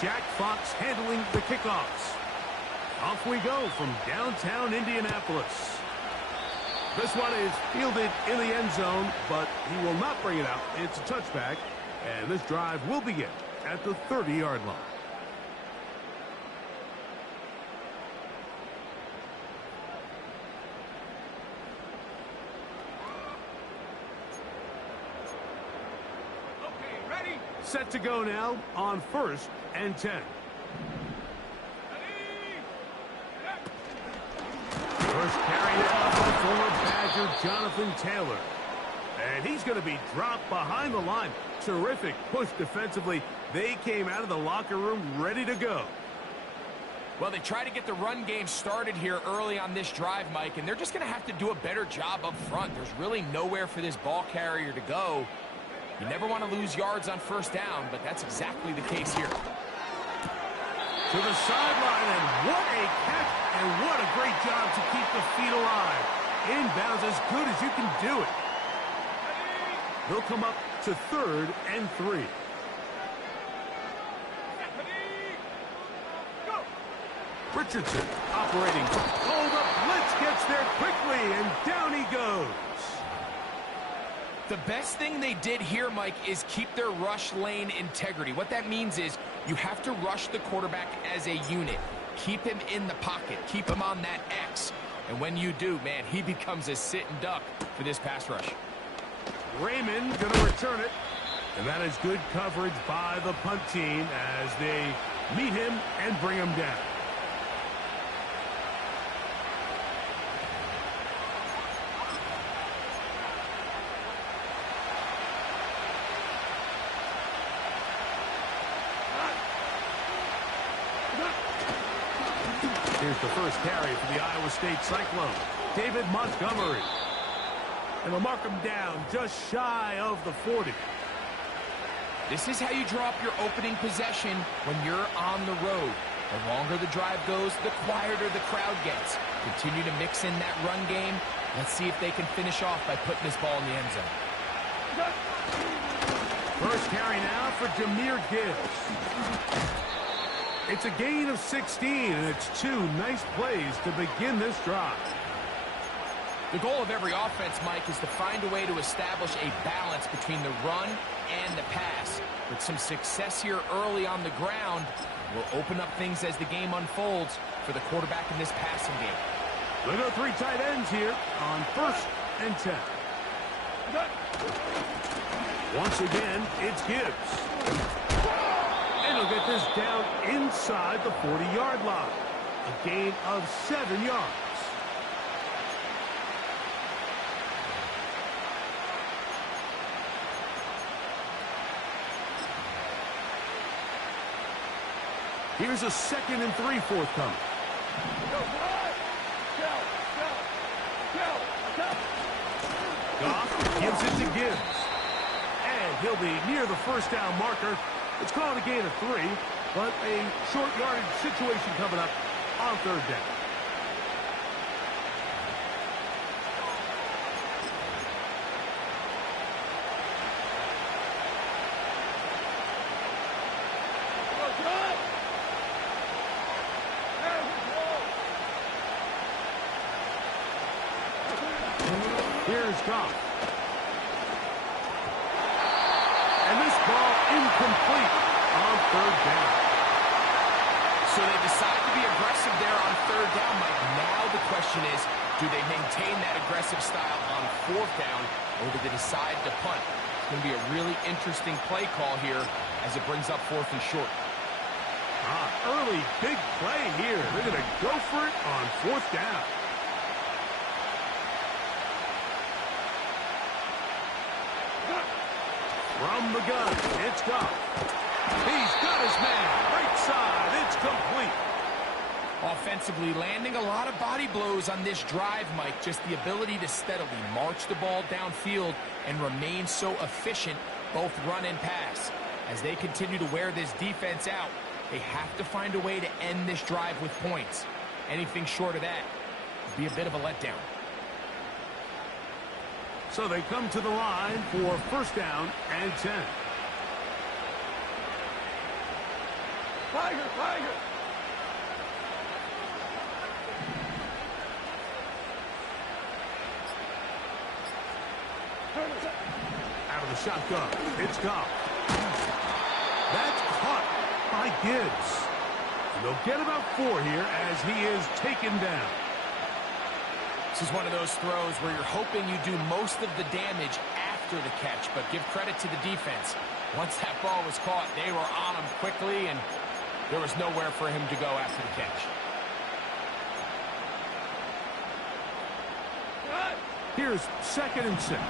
Jack Fox handling the kickoffs. Off we go from downtown Indianapolis. This one is fielded in the end zone, but he will not bring it out. It's a touchback, and this drive will begin at the 30-yard line. Okay, ready? Set to go now on 1st and 10. First carry now for the former Badger, Jonathan Taylor. And he's going to be dropped behind the line. Terrific push defensively. They came out of the locker room ready to go. Well, they try to get the run game started here early on this drive, Mike, and they're just going to have to do a better job up front. There's really nowhere for this ball carrier to go. You never want to lose yards on 1st down, but that's exactly the case here. To the sideline, and what a catch, and what a great job to keep the feet alive. Inbounds as good as you can do it. They'll come up to 3rd and 3. Richardson operating. Oh, the blitz gets there quickly, and down he goes. The best thing they did here, Mike, is keep their rush lane integrity. What that means is you have to rush the quarterback as a unit. Keep him in the pocket. Keep him on that X. And when you do, man, he becomes a sitting duck for this pass rush. Raymond going to return it. And that is good coverage by the punt team as they meet him and bring him down. Here's the first carry for the Iowa State Cyclone, David Montgomery. And they'll mark him down just shy of the 40. This is how you draw up your opening possession when you're on the road. The longer the drive goes, the quieter the crowd gets. Continue to mix in that run game. Let's see if they can finish off by putting this ball in the end zone. First carry now for Jahmyr Gibbs. It's a gain of 16, and it's 2 nice plays to begin this drive. The goal of every offense, Mike, is to find a way to establish a balance between the run and the pass. With some success here early on the ground, will open up things as the game unfolds for the quarterback in this passing game. Look at 3 tight ends here on 1st and 10. Once again, it's Gibbs. And he'll get this down inside the 40-yard line. A gain of 7 yards. Here's a 2nd and 3 forthcoming. Goff gives it to Gibbs. And he'll be near the 1st down marker. It's called a gain of 3, but a short yardage situation coming up on 3rd down. Here's Goff. And this ball incomplete on 3rd down. So they decide to be aggressive there on 3rd down, Mike. Now the question is, do they maintain that aggressive style on 4th down, or do they decide to punt? It's going to be a really interesting play call here as it brings up 4th and short. Early big play here. They're going to go for it on 4th down. From the gun, it's Goff. He's got his man. Right side, it's complete. Offensively, landing a lot of body blows on this drive, Mike. Just the ability to steadily march the ball downfield and remain so efficient, both run and pass. As they continue to wear this defense out, they have to find a way to end this drive with points. Anything short of that would be a bit of a letdown. So they come to the line for 1st down and 10. Tiger. Out of the shotgun. It's Goff. That's caught by Gibbs. And they'll get about 4 here as he is taken down. This is one of those throws where you're hoping you do most of the damage after the catch, but give credit to the defense. Once that ball was caught, they were on him quickly, and there was nowhere for him to go after the catch. Here's 2nd and 6.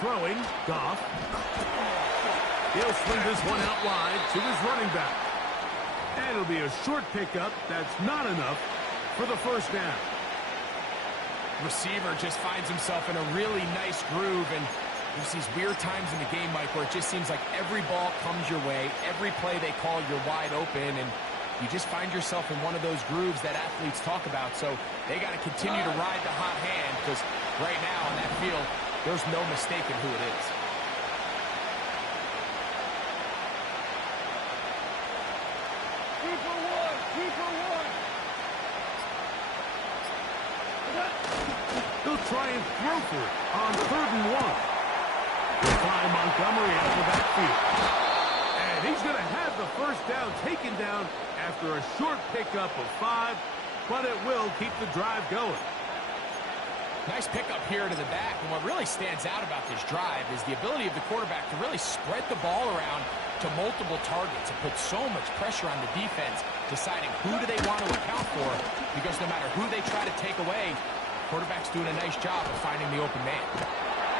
Throwing, Goff. He'll swing this one out wide to his running back. And it'll be a short pickup. That's not enough for the first down. Receiver just finds himself in a really nice groove, and there's these weird times in the game, Mike, where it just seems like every ball comes your way, every play they call, you're wide open, and you just find yourself in one of those grooves that athletes talk about. So they got to continue to ride the hot hand, because right now on that field, there's no mistaking who it is. He'll try and throw for it on 3rd and 1. He'll find Montgomery out of the backfield. And he's going to have the first down taken down after a short pickup of 5, but it will keep the drive going. Nice pickup here to the back, and what really stands out about this drive is the ability of the quarterback to really spread the ball around to multiple targets and put so much pressure on the defense, deciding who do they want to account for, because no matter who they try to take away, quarterback's doing a nice job of finding the open man.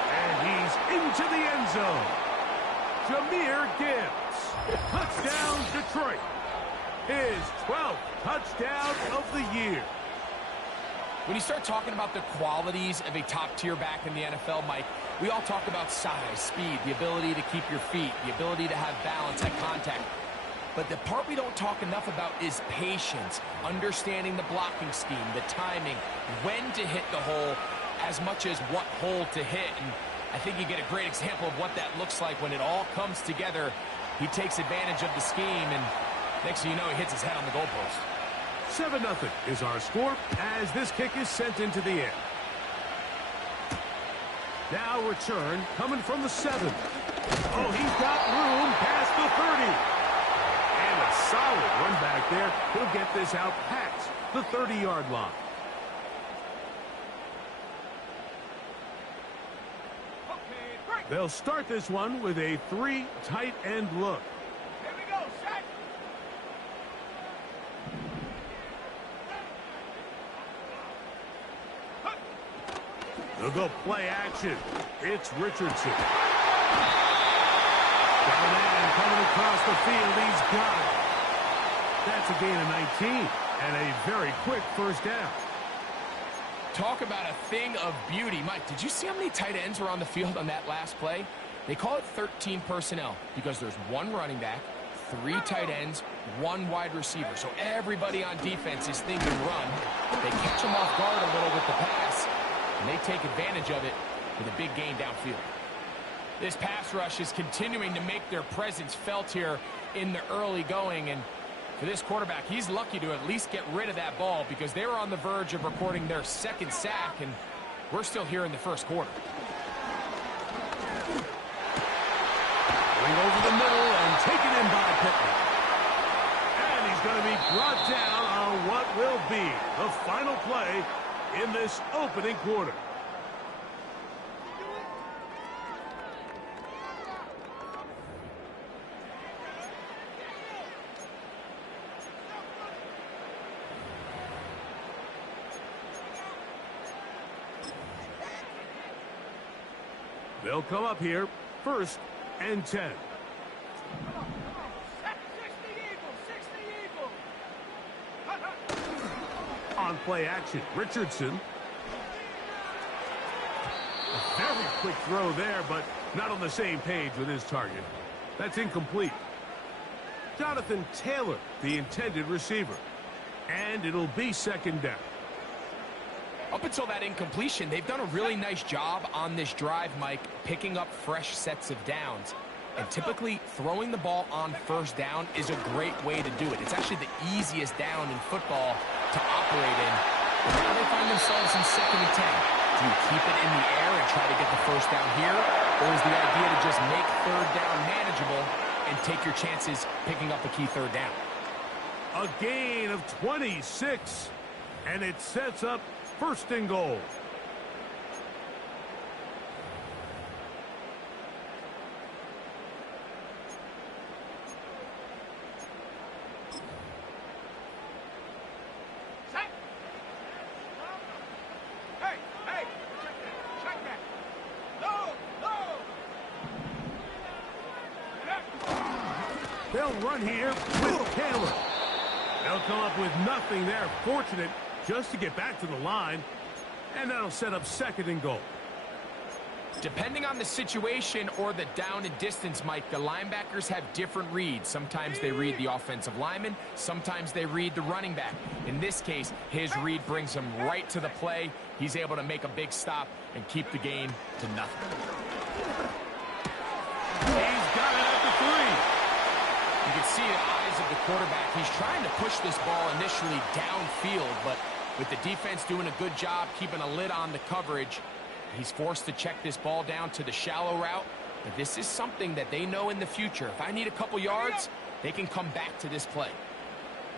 And he's into the end zone. Jahmyr Gibbs. Touchdown, Detroit. His 12th touchdown of the year. When you start talking about the qualities of a top-tier back in the NFL, Mike, we all talk about size, speed, the ability to keep your feet, the ability to have balance at contact. But the part we don't talk enough about is patience, understanding the blocking scheme, the timing, when to hit the hole, as much as what hole to hit. And I think you get a great example of what that looks like when it all comes together. He takes advantage of the scheme, and next thing you know, he hits his head on the goalpost. 7-0 is our score as this kick is sent into the air. Now return coming from the 7. Oh, he's got room past the 30. And a solid run back there. He'll get this out past the 30-yard line. They'll start this one with a 3 tight end look. Here we go, set. They'll go play action. It's Richardson. Down and coming across the field. He's got it. That's a gain of 19 and a very quick first down. Talk about a thing of beauty. Mike, did you see how many tight ends were on the field on that last play? They call it 13 personnel because there's 1 running back, 3 tight ends, 1 wide receiver. So everybody on defense is thinking run. They catch them off guard a little with the pass, and they take advantage of it with a big gain downfield. This pass rush is continuing to make their presence felt here in the early going, and for this quarterback, he's lucky to at least get rid of that ball because they were on the verge of recording their 2nd sack, and we're still here in the first quarter. Going over the middle and taken in by Pittman. And he's going to be brought down on what will be the final play in this opening quarter. They'll come up here, 1st and 10. 60 Eagles. On play action, Richardson. A very quick throw there, but not on the same page with his target. That's incomplete. Jonathan Taylor, the intended receiver. And it'll be second down. Up until that incompletion, they've done a really nice job on this drive, Mike, picking up fresh sets of downs. And typically, throwing the ball on first down is a great way to do it. It's actually the easiest down in football to operate in. But now they find themselves in 2nd and 10. Do you keep it in the air and try to get the first down here? Or is the idea to just make third down manageable and take your chances picking up a key third down? A gain of 26. And it sets up 1st and goal. They'll run here with Taylor. They'll come up with nothing there. Fortunate just to get back to the line. And that'll set up 2nd and goal. Depending on the situation or the down and distance, Mike, the linebackers have different reads. Sometimes they read the offensive lineman. Sometimes they read the running back. In this case, his read brings him right to the play. He's able to make a big stop and keep the game to nothing. He's got it at the 3. You can see the eyes of the quarterback. He's trying to push this ball initially downfield, but with the defense doing a good job keeping a lid on the coverage, he's forced to check this ball down to the shallow route. But this is something that they know in the future. If I need a couple yards, they can come back to this play.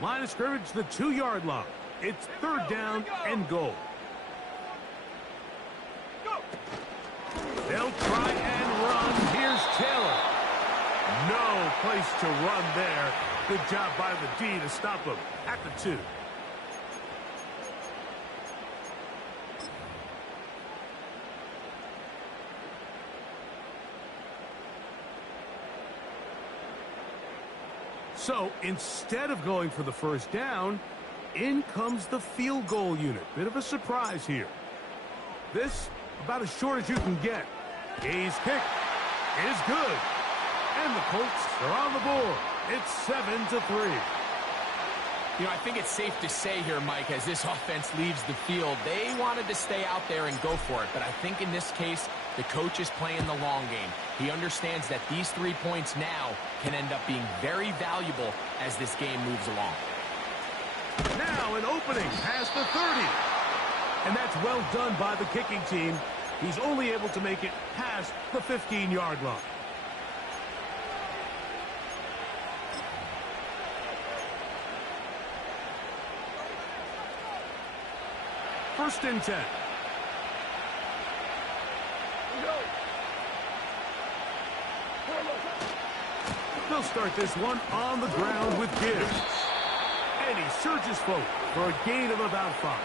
Line of scrimmage, the 2-yard line. It's 3rd down and goal. They'll try and run. Here's Taylor. No place to run there. Good job by the D to stop him at the 2. So instead of going for the first down, in comes the field goal unit. Bit of a surprise here. This about as short as you can get. Hayes' kick is good. And the Colts are on the board. It's 7-3. You know, I think it's safe to say here, Mike, as this offense leaves the field, they wanted to stay out there and go for it. But I think in this case, the coach is playing the long game. He understands that these 3 points now can end up being very valuable as this game moves along. Now an opening past the 30. And that's well done by the kicking team. He's only able to make it past the 15-yard line. First and 10. They'll start this one on the ground with Gibbs. And he surges forward for a gain of about 5.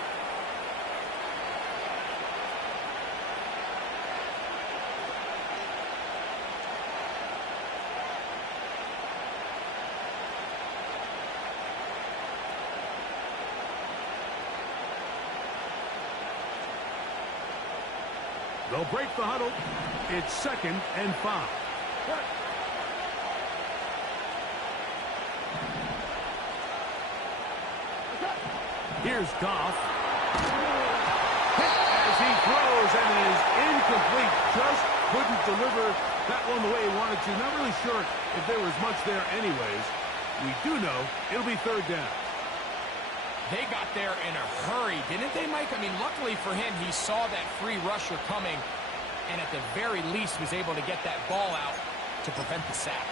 They'll break the huddle. It's 2nd and 5. Here's Goff. Hit as he throws, and it is incomplete. Just couldn't deliver that one the way he wanted to. Not really sure if there was much there anyways. We do know it'll be 3rd down. They got there in a hurry, didn't they, Mike? I mean, luckily for him, he saw that free rusher coming, and at the very least was able to get that ball out to prevent the sack.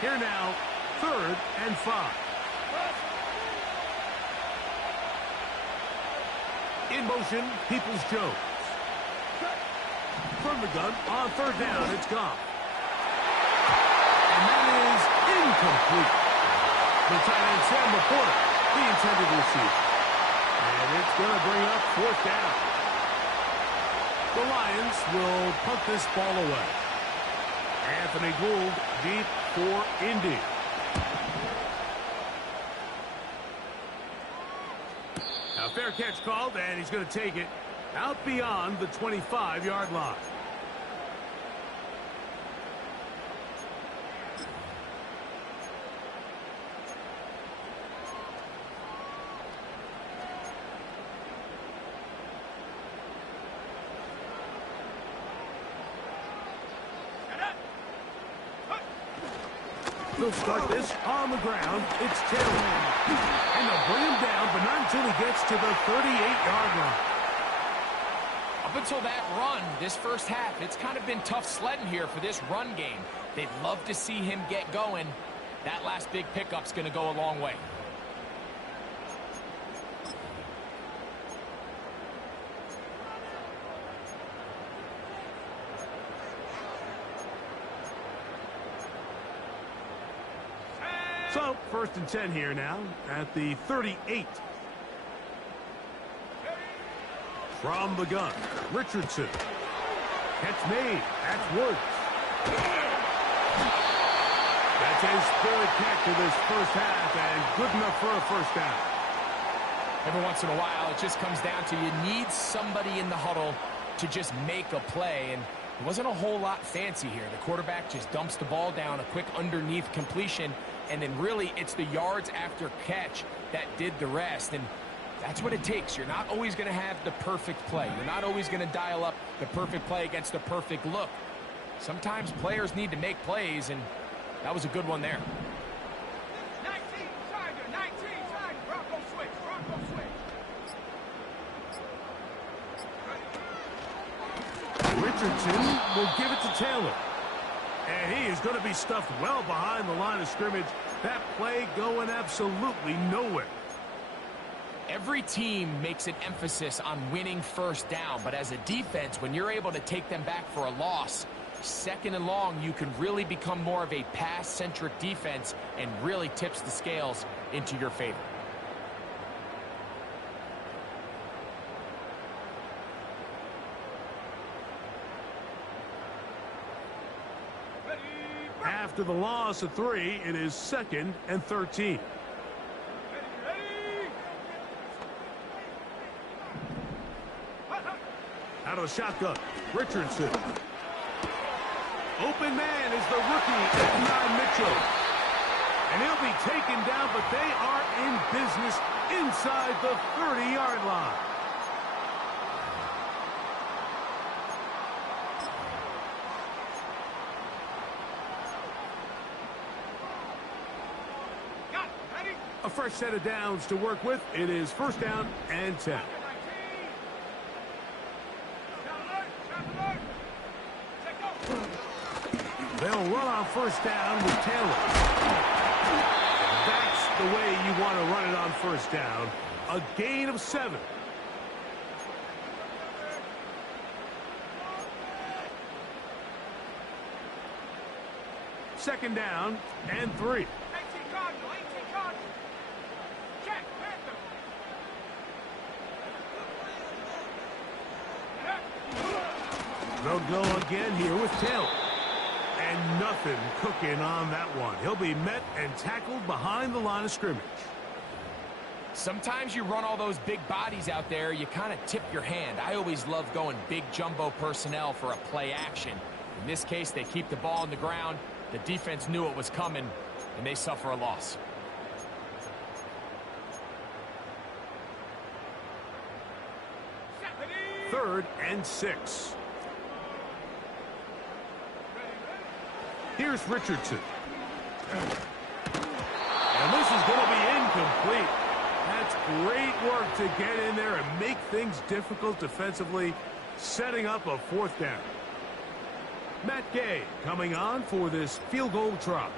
Here now, 3rd and 5. In motion, Peoples-Jones. From the gun, on 3rd down, it's gone. And that is incomplete. The tight end, Sam Laporta, the intended receiver. And it's going to bring up 4th down. The Lions will punt this ball away. Anthony Gould deep for Indy. Now, fair catch called, and he's going to take it out beyond the 25-yard line. They'll start this on the ground. It's Taylor. And they'll bring him down, but not until he gets to the 38-yard line. Up until that run, this first half, it's kind of been tough sledding here for this run game. They'd love to see him get going. That last big pickup's going to go a long way. So, 1st and 10 here now at the 38. From the gun, Richardson. Catch made. That's Woods. That's his 3rd catch of this first half, and good enough for a first down. Every once in a while, it just comes down to you need somebody in the huddle to just make a play, and it wasn't a whole lot fancy here. The quarterback just dumps the ball down, a quick underneath completion, and then really it's the yards after catch that did the rest. And that's what it takes. You're not always going to have the perfect play. You're not always going to dial up the perfect play against the perfect look. Sometimes players need to make plays, and that was a good one there. 19 Tiger, 19 Tiger. Bronco switch, Bronco switch. Richardson will give it to Taylor. And he is going to be stuffed well behind the line of scrimmage. That play going absolutely nowhere. Every team makes an emphasis on winning first down, but as a defense, when you're able to take them back for a loss, 2nd and long, you can really become more of a pass-centric defense and really tips the scales into your favor. After the loss of 3, it is 2nd and 13. Out of the shotgun, Richardson. Open man is the rookie, Edmond Mitchell. And he'll be taken down, but they are in business inside the 30-yard line. A fresh set of downs to work with. It is 1st down and 10. They'll run on 1st down with Taylor. That's the way you want to run it on 1st down. A gain of 7. Second down and 3. They'll go again here with Taylor. And nothing cooking on that one. He'll be met and tackled behind the line of scrimmage. Sometimes you run all those big bodies out there, you kind of tip your hand. I always love going big jumbo personnel for a play action. In this case, they keep the ball on the ground. The defense knew it was coming, and they suffer a loss. Third and 6. Here's Richardson. And this is going to be incomplete. That's great work to get in there and make things difficult defensively, setting up a 4th down. Matt Gay coming on for this field goal try.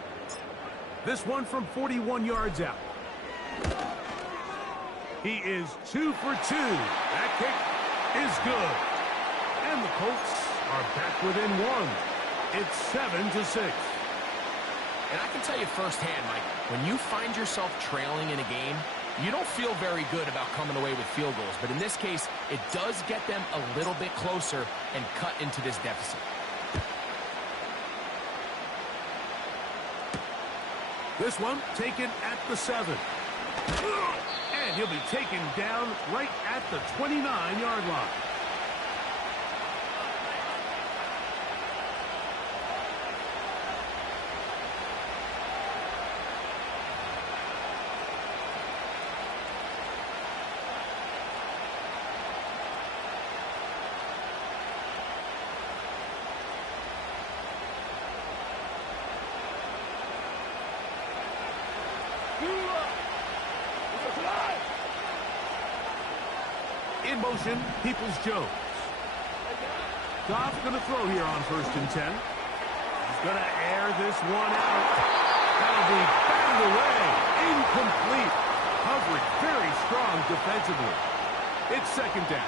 This one from 41 yards out. He is 2 for 2. That kick is good. And the Colts are back within 1. It's 7-6. And I can tell you firsthand, Mike, when you find yourself trailing in a game, you don't feel very good about coming away with field goals. But in this case, it does get them a little bit closer and cut into this deficit. This one taken at the 7. And he'll be taken down right at the 29-yard line. In motion, Peoples-Jones. Goff going to throw here on 1st and 10. He's going to air this one out. That'll be batted away. Incomplete. Coverage very strong defensively. It's 2nd down.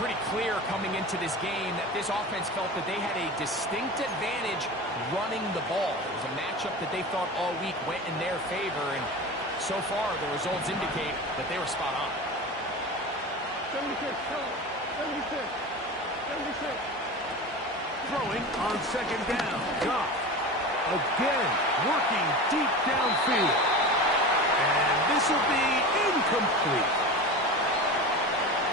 Pretty clear coming into this game that this offense felt that they had a distinct advantage running the ball. It was a matchup that they thought all week went in their favor, and so far the results indicate that they were spot on. 76, 76, 76. Throwing on 2nd down. Goff again working deep downfield. And this will be incomplete.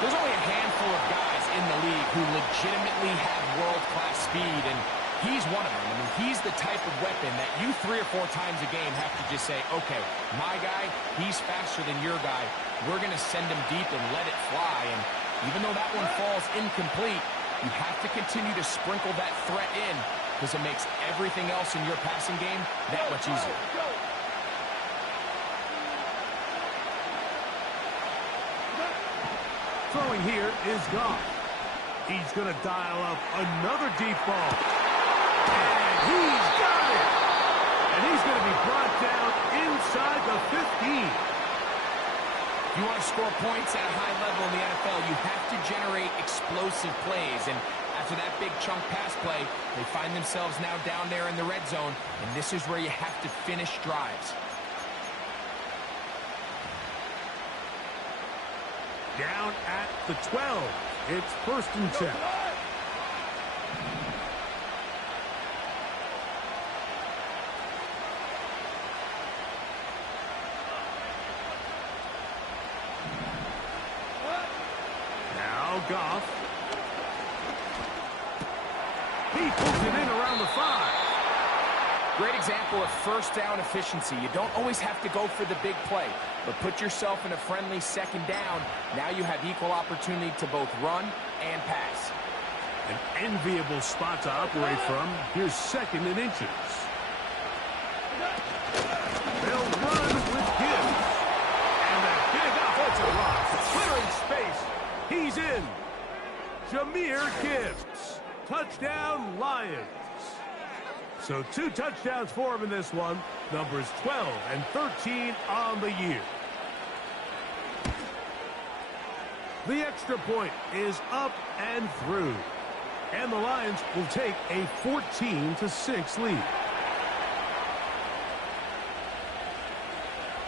There's only a handful of guys in the league who legitimately have world-class speed, and he's one of them. I mean, he's the type of weapon that you 3 or 4 times a game have to just say, okay, my guy, he's faster than your guy. We're going to send him deep and let it fly. And even though that one falls incomplete, you have to continue to sprinkle that threat in because it makes everything else in your passing game that much easier. Throwing here is Goff. He's going to dial up another deep ball. And he's got it. And he's going to be brought down inside the 15. If you want to score points at a high level in the NFL, you have to generate explosive plays. And after that big chunk pass play, they find themselves now down there in the red zone. And this is where you have to finish drives. Down at the 12. It's 1st and 10. Now Goff. He pulls it in around the 5. Great example of 1st down efficiency. You don't always have to go for the big play, but put yourself in a friendly 2nd down. Now you have equal opportunity to both run and pass. An enviable spot to operate from. Here's 2nd and inches. They'll run with Gibbs. And that big offensive line clearing space. He's in. Jahmyr Gibbs. Touchdown, Lions. So 2 touchdowns for him in this one. Numbers 12 and 13 on the year. The extra point is up and through. And the Lions will take a 14-6 lead.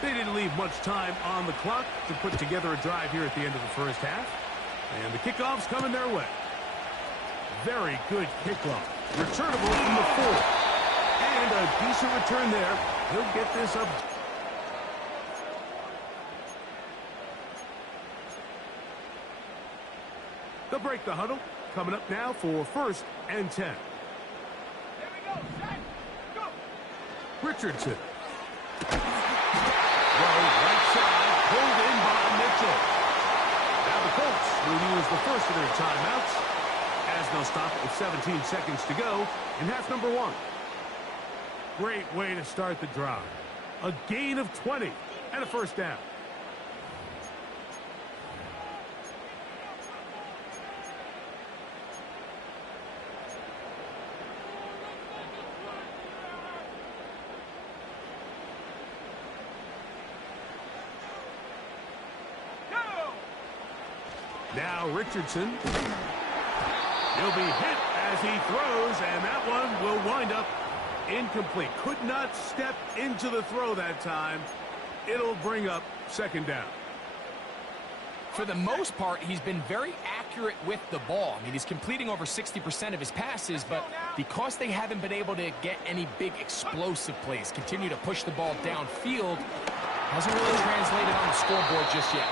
They didn't leave much time on the clock to put together a drive here at the end of the 1st half. And the kickoff's coming their way. Very good kickoff. Returnable from the 4. And a decent return there. He'll get this up. They'll break the huddle. Coming up now for 1st and 10. Here we go. Set. Go. Richardson. Right side. Pulled in by Mitchell. Now the Colts will use the first of their timeouts as they'll stop it with 17 seconds to go in half number 1. Great way to start the drive. A gain of 20 and a 1st down. Now Richardson. He'll be hit as he throws, and that one will wind up incomplete. Could not step into the throw that time. It'll bring up 2nd down. For the most part, he's been very accurate with the ball. I mean, he's completing over 60% of his passes, but because they haven't been able to get any big explosive plays, continue to push the ball downfield, hasn't really translated on the scoreboard just yet.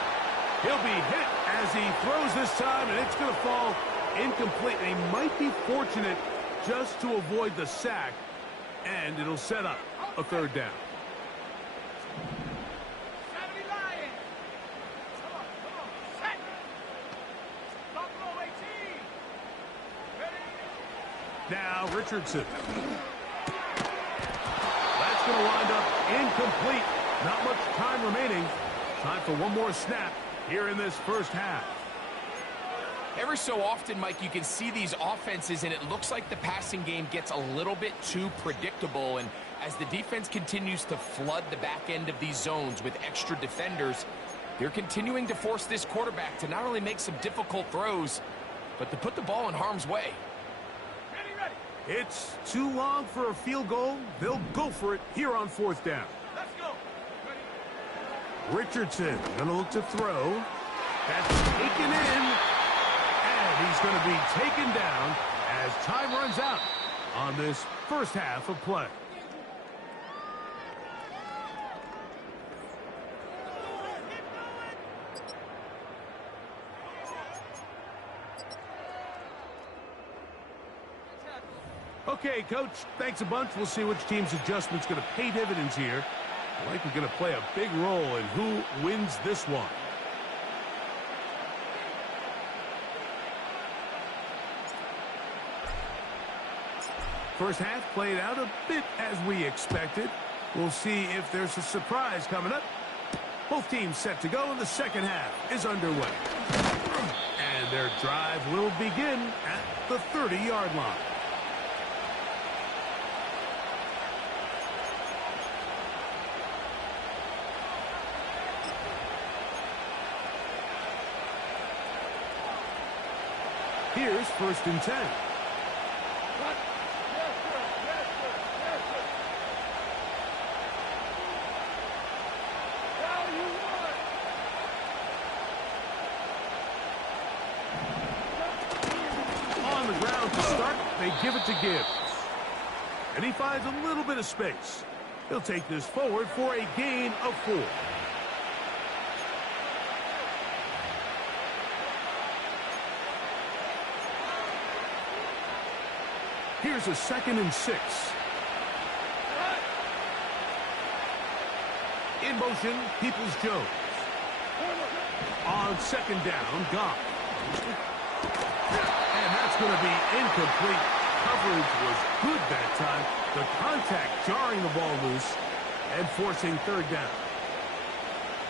He'll be hit as he throws this time, and it's going to fall incomplete. And he might be fortunate just to avoid the sack, and it'll set up a 3rd down. 70 Lions. Come on. Set. Buffalo 18. Ready? Now Richardson. That's going to wind up incomplete. Not much time remaining. Time for one more snap. here in this first half. Every so often, Mike, you can see these offenses, and it looks like the passing game gets a little bit too predictable. And as the defense continues to flood the back end of these zones with extra defenders, they're continuing to force this quarterback to not only make some difficult throws, but to put the ball in harm's way. Ready. It's too long for a field goal. They'll go for it here on fourth down. Let's go. Ready. Richardson going to look to throw. That's taken in. And he's going to be taken down as time runs out on this first half of play. Okay, Coach, thanks a bunch. We'll see which team's adjustment's going to pay dividends here. I think we're going to play a big role in who wins this one. First half played out a bit as we expected. We'll see if there's a surprise coming up. Both teams set to go, and the second half is underway. And their drive will begin at the 30-yard line. Here's 1st and 10. On the ground to start, they give it to Gibbs. And he finds a little bit of space. He'll take this forward for a gain of 4. Here's a 2nd and 6. In motion, Peoples-Jones. On 2nd down, Goff. And that's going to be incomplete. Coverage was good that time. The contact jarring the ball loose and forcing 3rd down.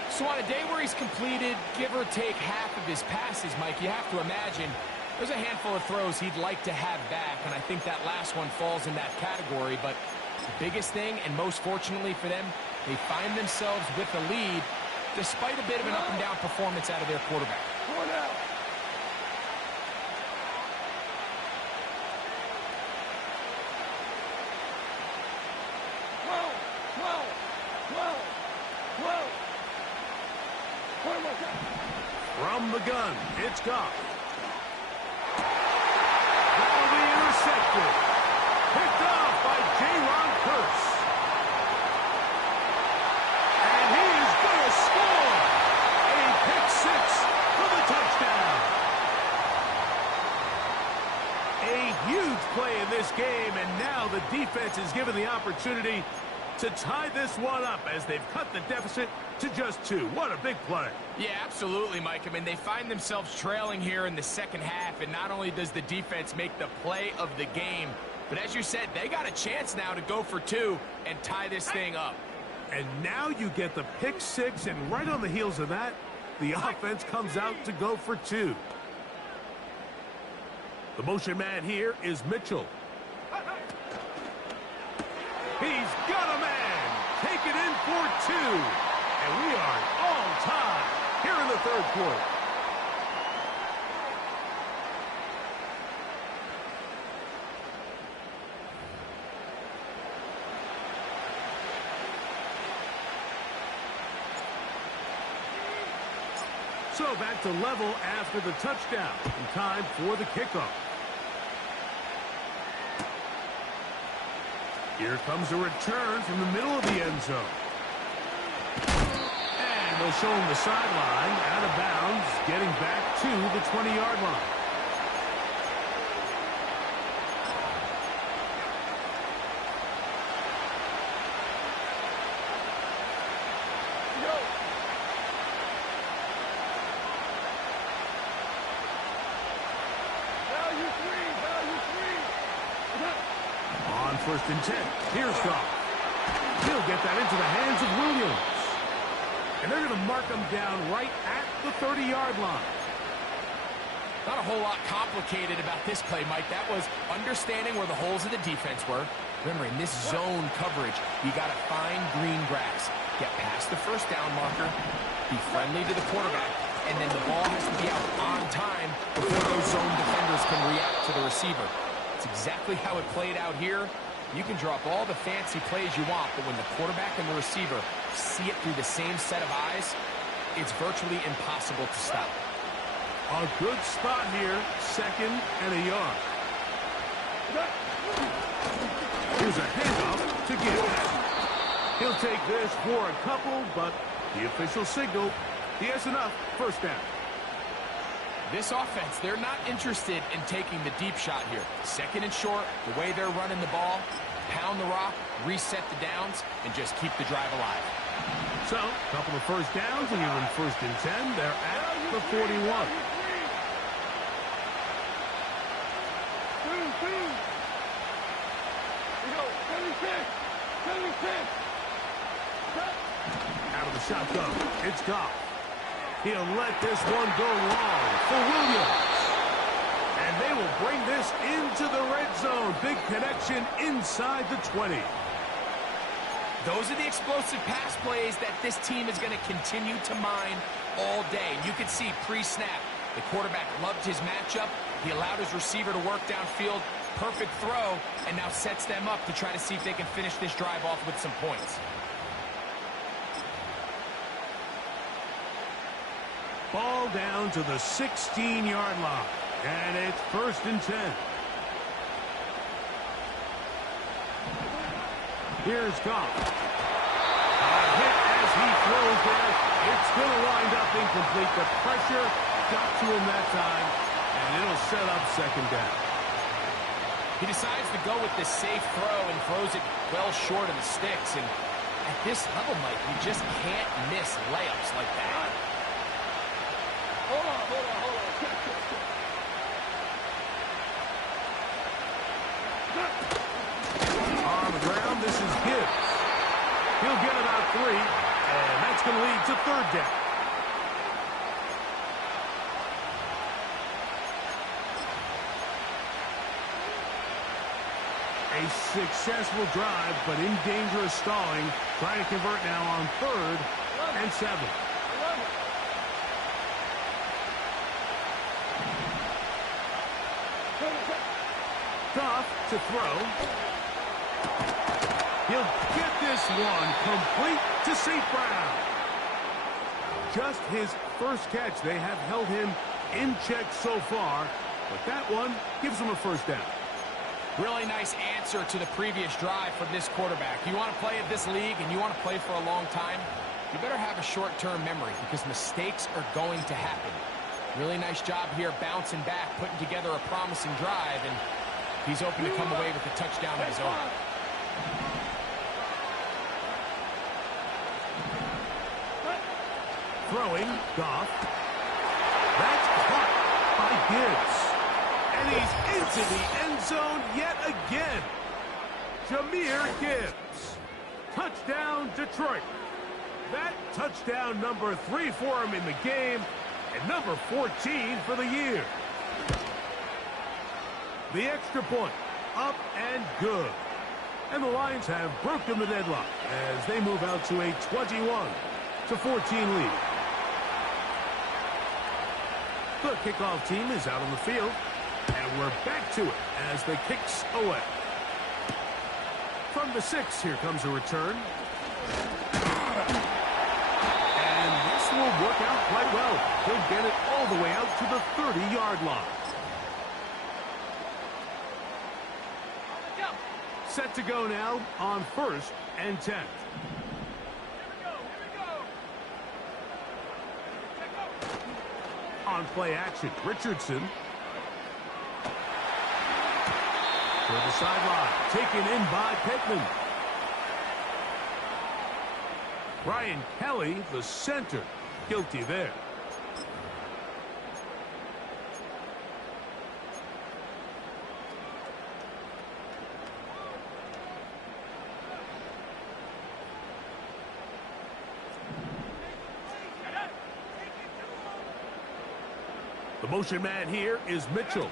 So on a day where he's completed, give or take half of his passes, Mike, you have to imagine there's a handful of throws he'd like to have back, and I think that last one falls in that category. But the biggest thing, and most fortunately for them, they find themselves with the lead despite a bit of an up-and-down performance out of their quarterback. From the gun, it's Goff. That'll be intercepted. Picked off by Jaron Kearse. And he is going to score. A pick 6 for the touchdown. A huge play in this game, and now the defense is given the opportunity to tie this one up as they've cut the deficit to just 2. What a big play. Yeah, absolutely, Mike. I mean, they find themselves trailing here in the second half, and not only does the defense make the play of the game, but as you said, they got a chance now to go for 2 and tie this thing up. And now you get the pick 6, and right on the heels of that, the offense comes out to go for 2. The motion man here is Mitchell. He's got a man. Take it in for 2. And we are all tied here in the 3rd quarter. So back to level after the touchdown. In time for the kickoff. Here comes a return from the middle of the end zone. And they'll show him the sideline, out of bounds, getting back to the 20-yard line. On 1st and 10, here's Goff. He'll get that into the hands of Williams. And they're going to mark them down right at the 30-yard line. Not a whole lot complicated about this play, Mike. That was understanding where the holes of the defense were. Remember, in this zone coverage, you got to find green grass. Get past the first down marker, be friendly to the quarterback, and then the ball has to be out on time before those zone defenders can react to the receiver. It's exactly how it played out here. You can drop all the fancy plays you want, but when the quarterback and the receiver see it through the same set of eyes, it's virtually impossible to stop. A good spot here, 2nd and a yard. Here's a handoff to Gibbs. He'll take this for a couple, but the official signal, he has enough. First down. This offense, they're not interested in taking the deep shot here. 2nd and short, the way they're running the ball, pound the rock, reset the downs, and just keep the drive alive. So, a couple of first downs, and even 1st and 10, they're at the 41. Out of the shotgun, it's Goff. He'll let this one go long for Williams. And they will bring this into the red zone. Big connection inside the 20. Those are the explosive pass plays that this team is going to continue to mine all day. You can see pre-snap, the quarterback loved his matchup. He allowed his receiver to work downfield. Perfect throw, and now sets them up to try to see if they can finish this drive off with some points. Ball down to the 16-yard line. And it's 1st and 10. Here's Goff. A hit as he throws there. It's going to wind up incomplete. The pressure got to him that time, and it'll set up 2nd down. He decides to go with this safe throw and throws it well short of the sticks. And at this level, Mike, you just can't miss layups like that. Hold on. On the ground, this is Gibbs. He'll get about 3, and that's going to lead to 3rd down. A successful drive, but in danger of stalling. Trying to convert now on 3rd and 7. Goff to throw. He'll get this one complete to St. Brown. Just his first catch. They have held him in check so far, but that one gives him a 1st down. Really nice answer to the previous drive from this quarterback. You want to play at this league and you want to play for a long time, you better have a short-term memory because mistakes are going to happen. Really nice job here bouncing back, putting together a promising drive, and he's open to come away with a touchdown of his own. Throwing, Goff. That's caught by Gibbs. And he's into the end zone yet again. Jahmyr Gibbs. Touchdown, Detroit. That touchdown number 3 for him in the game, and number 14 for the year. The extra point, up and good. And the Lions have broken the deadlock as they move out to a 21-14 lead. The kickoff team is out on the field, and we're back to it as the kicks away. From the 6, here comes a return. And this will work out quite well. He'll get it all the way out to the 30-yard line. Set to go now on 1st and 10. On play action, Richardson. To the sideline, taken in by Pittman. Brian Kelly, the center, guilty there. The motion man here is Mitchell.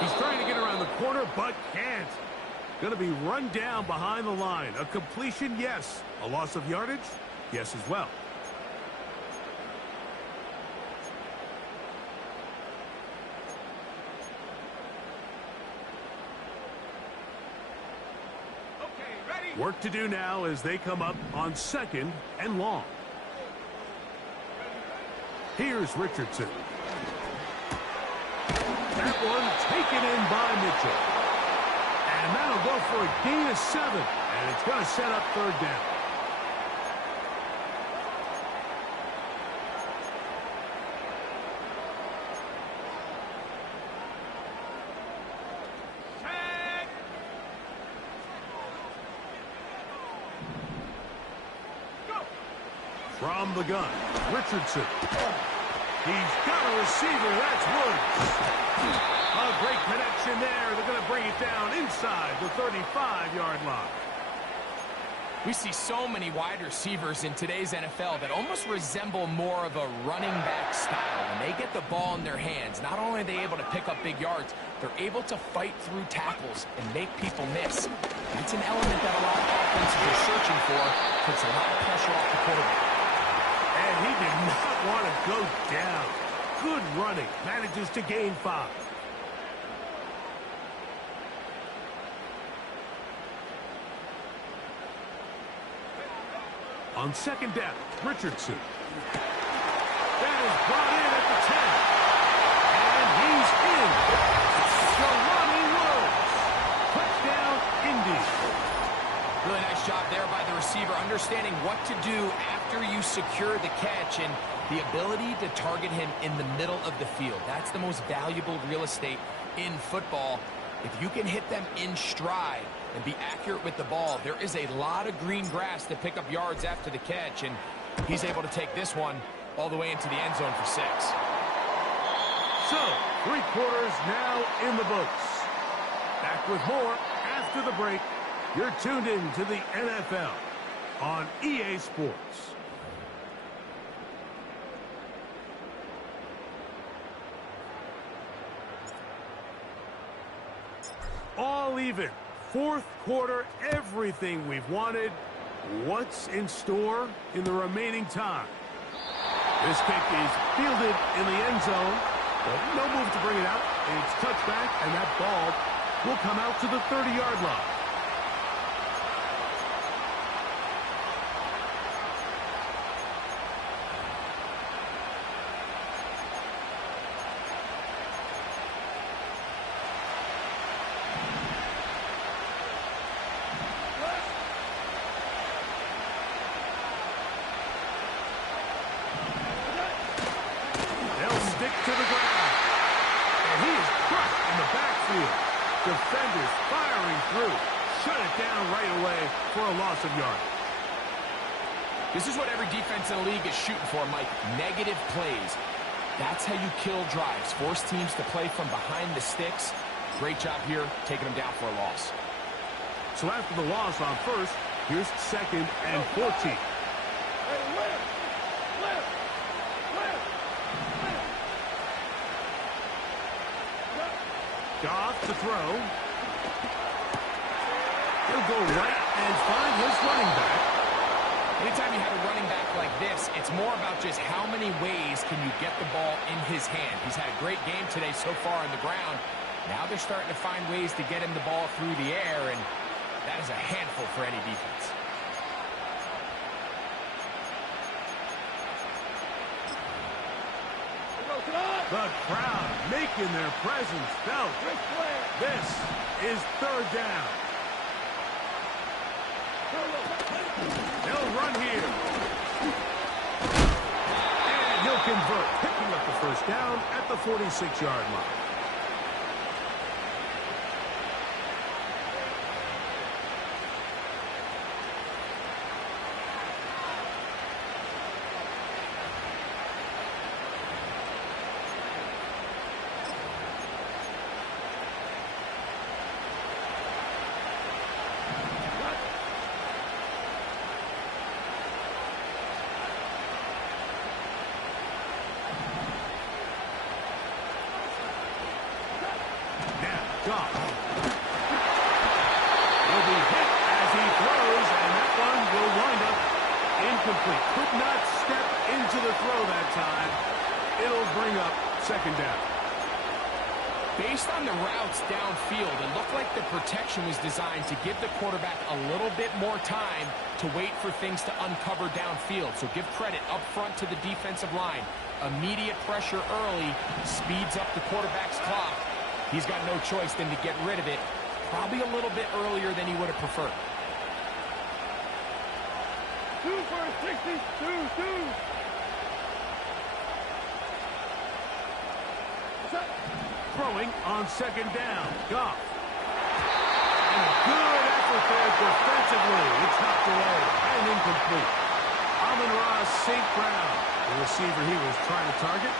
He's trying to get around the corner, but can't. Going to be run down behind the line. A completion, yes. A loss of yardage, yes as well. Okay, ready? Work to do now as they come up on 2nd and long. Here's Richardson. That one taken in by Mitchell. And that'll go for a gain of 7. And it's going to set up 3rd down. Set. Go. From the gun, Richardson. He's got a receiver. That's Woods. A great connection there. They're going to bring it down inside the 35-yard line. We see so many wide receivers in today's NFL that almost resemble more of a running back style. When they get the ball in their hands, not only are they able to pick up big yards, they're able to fight through tackles and make people miss. That's an element that a lot of offenses are searching for. Puts a lot of pressure off the quarterback. And he did not want to go down. Good running. Manages to gain 5. On 2nd down, Richardson. That is brought in at the 10. And he's in. Jelani Woods. Touchdown, Indy. Really nice job there by the receiver, understanding what to do after you secure the catch and the ability to target him in the middle of the field. That's the most valuable real estate in football. If you can hit them in stride and be accurate with the ball, there is a lot of green grass to pick up yards after the catch, and he's able to take this one all the way into the end zone for 6. So, 3 quarters now in the books. Back with more after the break. You're tuned in to the NFL on EA Sports. All even. 4th quarter, everything we've wanted. What's in store in the remaining time? This kick is fielded in the end zone, but no move to bring it out. It's touched back, and that ball will come out to the 30-yard line. To the ground. And he is crushed in the backfield. Defenders firing through. Shut it down right away for a loss of yardage. This is what every defense in the league is shooting for, Mike. Negative plays. That's how you kill drives. Force teams to play from behind the sticks. Great job here, taking them down for a loss. So after the loss on 1st, here's 2nd and 14. Goff to throw. He'll go right and find his running back. Anytime you have a running back like this, it's more about just how many ways can you get the ball in his hand. He's had a great game today so far on the ground. Now they're starting to find ways to get him the ball through the air, and that is a handful for any defense. The crowd making their presence felt. This is 3rd down. They'll run here. And he'll convert, picking up the 1st down at the 46-yard line. Goff. He'll be hit as he throws, and that one will wind up incomplete. Could not step into the throw that time. It'll bring up second down. Based on the routes downfield, it looked like the protection was designed to give the quarterback a little bit more time to wait for things to uncover downfield. So give credit up front to the defensive line. Immediate pressure early speeds up the quarterback's clock. He's got no choice than to get rid of it, probably a little bit earlier than he would have preferred. 2 for 62. Throwing on second down. Goff. And a good effort there defensively. It's knocked away and incomplete. Amon-Ra St. Brown, the receiver he was trying to target,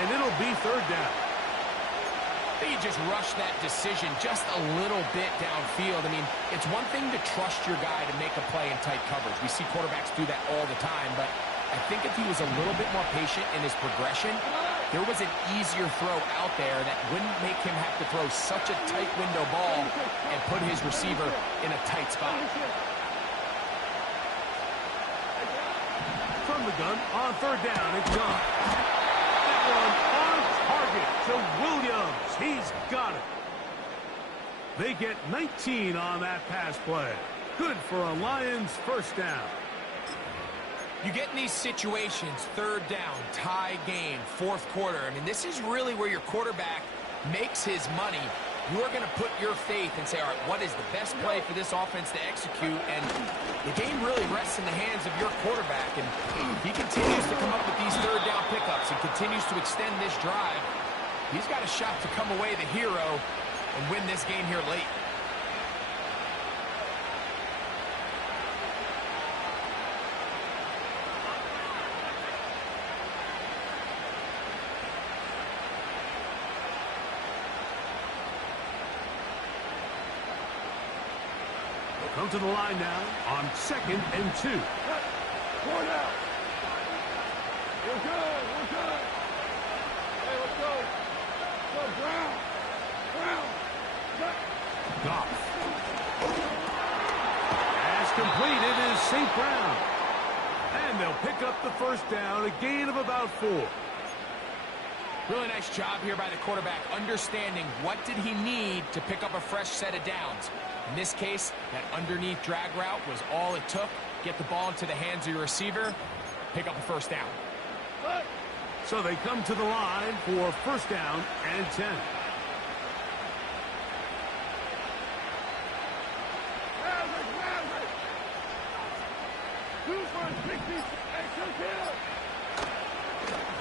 and it'll be third down. I think he just rushed that decision just a little bit downfield. I mean, it's one thing to trust your guy to make a play in tight coverage. We see quarterbacks do that all the time, but I think if he was a little bit more patient in his progression, there was an easier throw out there that wouldn't make him have to throw such a tight window ball and put his receiver in a tight spot. From the gun, on third down, it's gone. That one on target to Williams. He's got it. They get 19 on that pass play. Good for a Lions first down. You get in these situations, third down, tie game, fourth quarter. I mean, this is really where your quarterback makes his money. You are going to put your faith and say, all right, what is the best play for this offense to execute? And the game really rests in the hands of your quarterback. And he continues to come up with these third down pickups and continues to extend this drive. He's got a shot to come away the hero and win this game here late. Come to the line now on 2nd and 2. 4 down. We're good. Hey, let's go. Go, Brown. Goff. Pass completed is St. Brown. And they'll pick up the first down, a gain of about 4. Really nice job here by the quarterback, understanding what did he need to pick up a fresh set of downs. In this case, that underneath drag route was all it took. Get the ball into the hands of your receiver, pick up a first down. So they come to the line for first down and 10.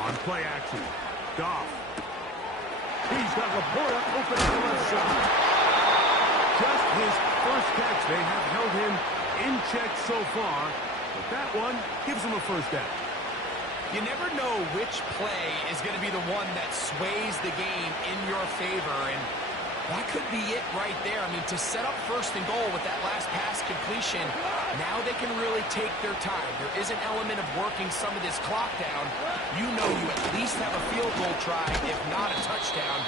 On play action, Goff. He's got Laporta open on the left side. Just his first catch. They have held him in check so far, but that one gives him a first down. You never know which play is going to be the one that sways the game in your favor, and that could be it right there. I mean, to set up first and goal with that last pass completion, now they can really take their time. There is an element of working some of this clock down. You know you at least have a field goal try, if not a touchdown.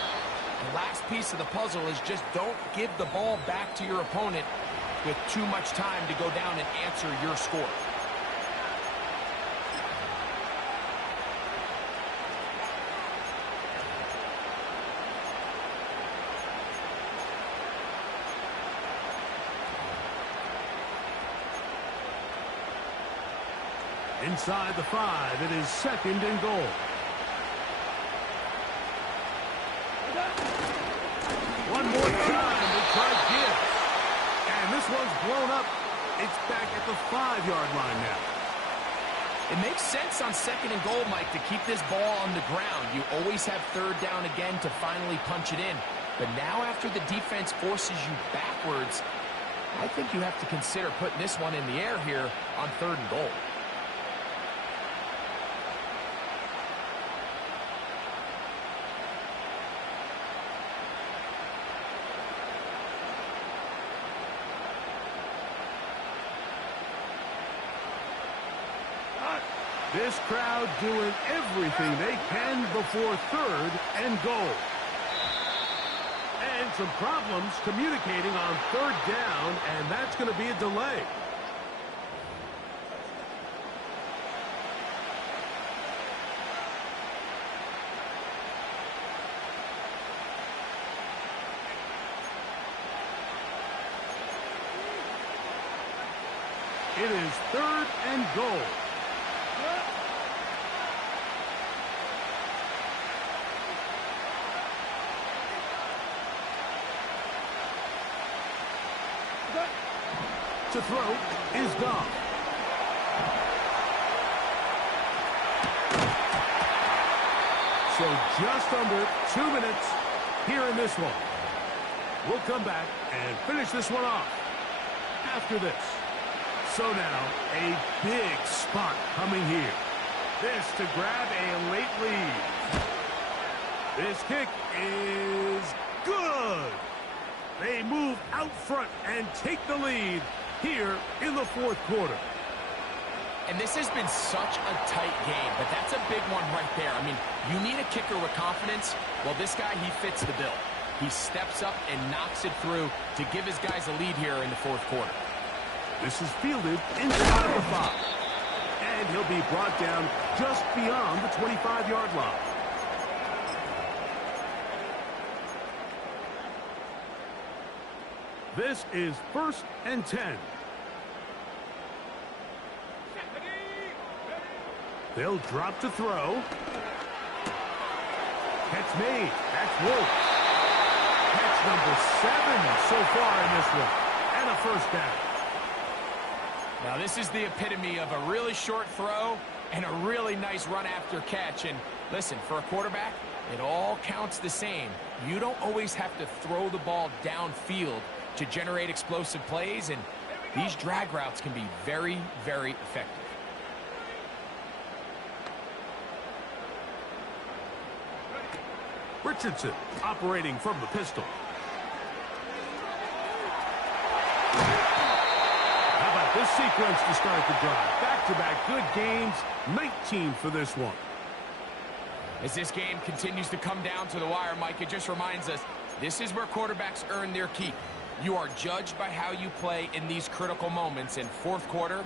The last piece of the puzzle is just don't give the ball back to your opponent with too much time to go down and answer your score. Inside the 5, it is 2nd and goal. One more time to try Gibbs. And this one's blown up. It's back at the 5-yard line now. It makes sense on 2nd and goal, Mike, to keep this ball on the ground. You always have third down again to finally punch it in. But now after the defense forces you backwards, I think you have to consider putting this one in the air here on 3rd and goal. This crowd doing everything they can before 3rd and goal. And some problems communicating on third down, and that's going to be a delay. It is 3rd and goal. To throw is Goff. So just under 2 minutes here in this one. We'll come back and finish this one off after this. So now, a big spot coming here. This to grab a late lead. This kick is good. They move out front and take the lead here in the 4th quarter. And this has been such a tight game, but that's a big one right there. I mean, you need a kicker with confidence. Well, this guy, he fits the bill. He steps up and knocks it through to give his guys a lead here in the 4th quarter. This is fielded inside of the 5. And he'll be brought down just beyond the 25-yard line. This is 1st and 10. They'll drop to throw. Catch made. That's Wolf. Catch number 7 so far in this one. And a 1st down. Now, this is the epitome of a really short throw and a really nice run after catch. And listen, for a quarterback, it all counts the same. You don't always have to throw the ball downfield to generate explosive plays, and these drag routes can be very, very effective. Richardson operating from the pistol. How about this sequence to start the drive? Back-to-back good games, 19 for this one. As this game continues to come down to the wire, Mike, it just reminds us, this is where quarterbacks earn their keep. You are judged by how you play in these critical moments. In 4th quarter,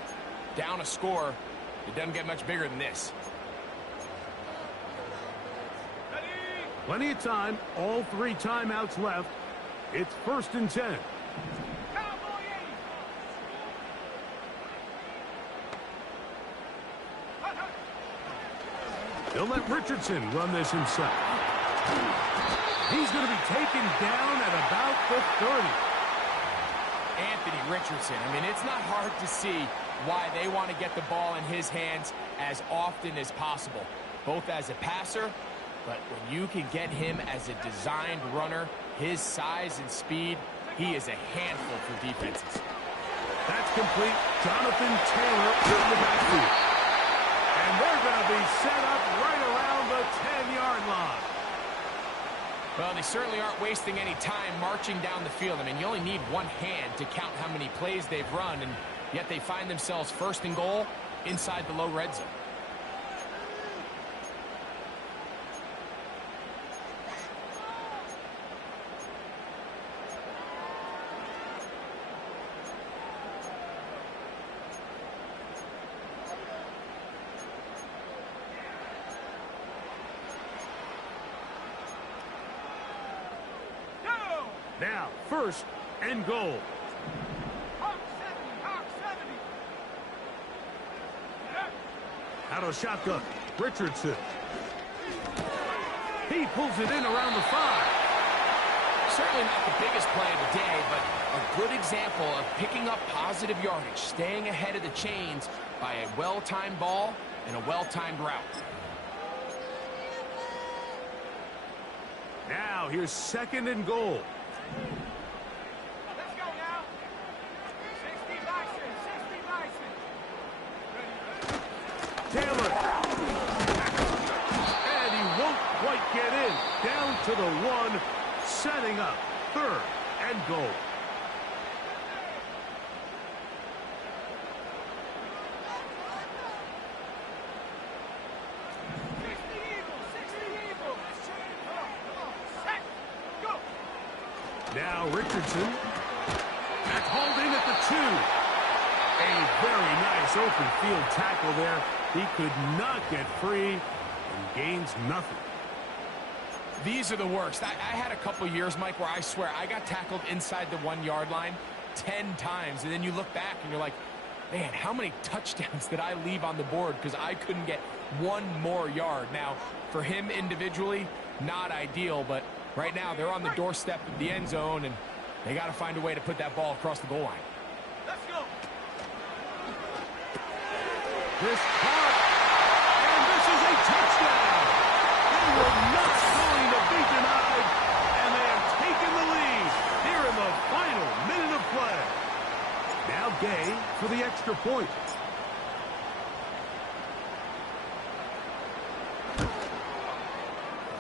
down a score, it doesn't get much bigger than this. Plenty of time, all 3 timeouts left. It's 1st and 10. They'll let Richardson run this himself. He's going to be taken down at about the 30. Anthony Richardson, I mean, it's not hard to see why they want to get the ball in his hands as often as possible, both as a passer, but when you can get him as a designed runner, his size and speed, he is a handful for defenses. That's complete. Jonathan Taylor in the backfield. And they're going to be set up right around the 10-yard line. Well, they certainly aren't wasting any time marching down the field. I mean, you only need one hand to count how many plays they've run, and yet they find themselves 1st and goal inside the low red zone. Now, 1st and goal. Hawk 70, Hawk 70. Out of shotgun, Richardson. He pulls it in around the 5. Certainly not the biggest play of the day, but a good example of picking up positive yardage, staying ahead of the chains by a well-timed ball and a well-timed route. Now, here's 2nd and goal. Let's go now. 60 license, 60 license. Taylor. And he won't quite get in. Down to the 1, setting up 3rd and goal. Now Richardson. That's hauled in at the 2. A very nice open field tackle there. He could not get free and gains nothing. These are the worst. I had a couple years, Mike, where I swear I got tackled inside the 1-yard line 10 times. And then you look back and you're like, man, how many touchdowns did I leave on the board because I couldn't get one more yard? Now, for him individually, not ideal, but right now they're on the doorstep of the end zone, and they got to find a way to put that ball across the goal line. Let's go. This caught, and this is a touchdown. They were not going to be denied, and they have taken the lead here in the final minute of play. Now Gay for the extra point.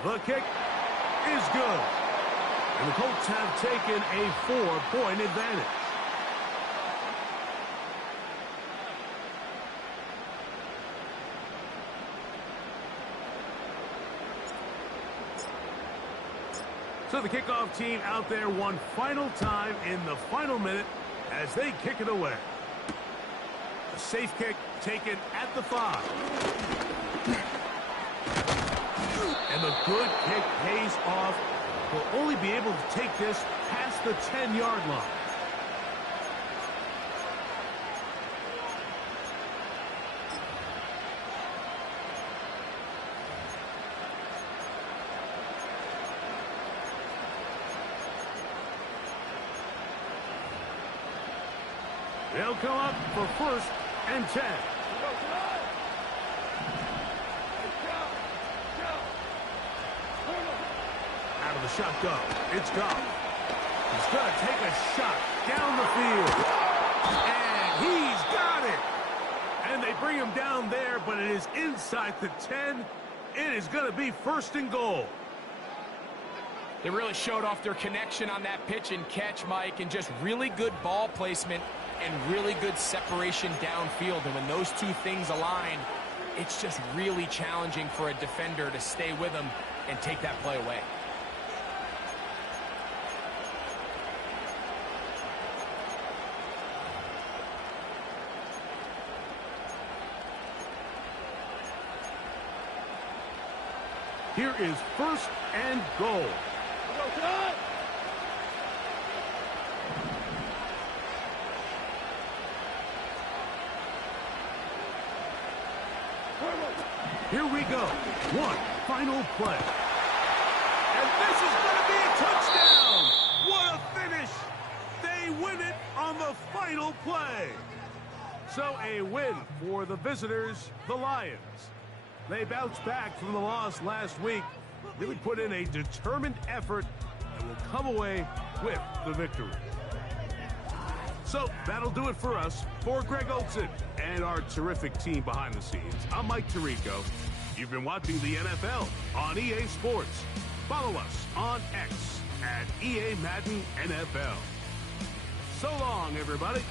The kick is good. And the Colts have taken a 4-point advantage. So the kickoff team out there one final time in the final minute as they kick it away. A safe kick taken at the 5. And the good kick pays off. Will only be able to take this past the 10-yard line. They'll come up for 1st and 10. Out of the shotgun, it's Goff. He's going to take a shot down the field. And he's got it. And they bring him down there, but it is inside the 10. It is going to be 1st and goal. They really showed off their connection on that pitch and catch, Mike, and just really good ball placement and really good separation downfield. And when those two things align, it's just really challenging for a defender to stay with them and take that play away. Here is 1st and goal. Here we go. One final play. And this is going to be a touchdown. What a finish. They win it on the final play. So a win for the visitors, the Lions. They bounced back from the loss last week, really put in a determined effort, and will come away with the victory. So that'll do it for us. For Greg Olsen and our terrific team behind the scenes, I'm Mike Tirico. You've been watching the NFL on EA Sports. Follow us on X at EA Madden NFL. So long, everybody.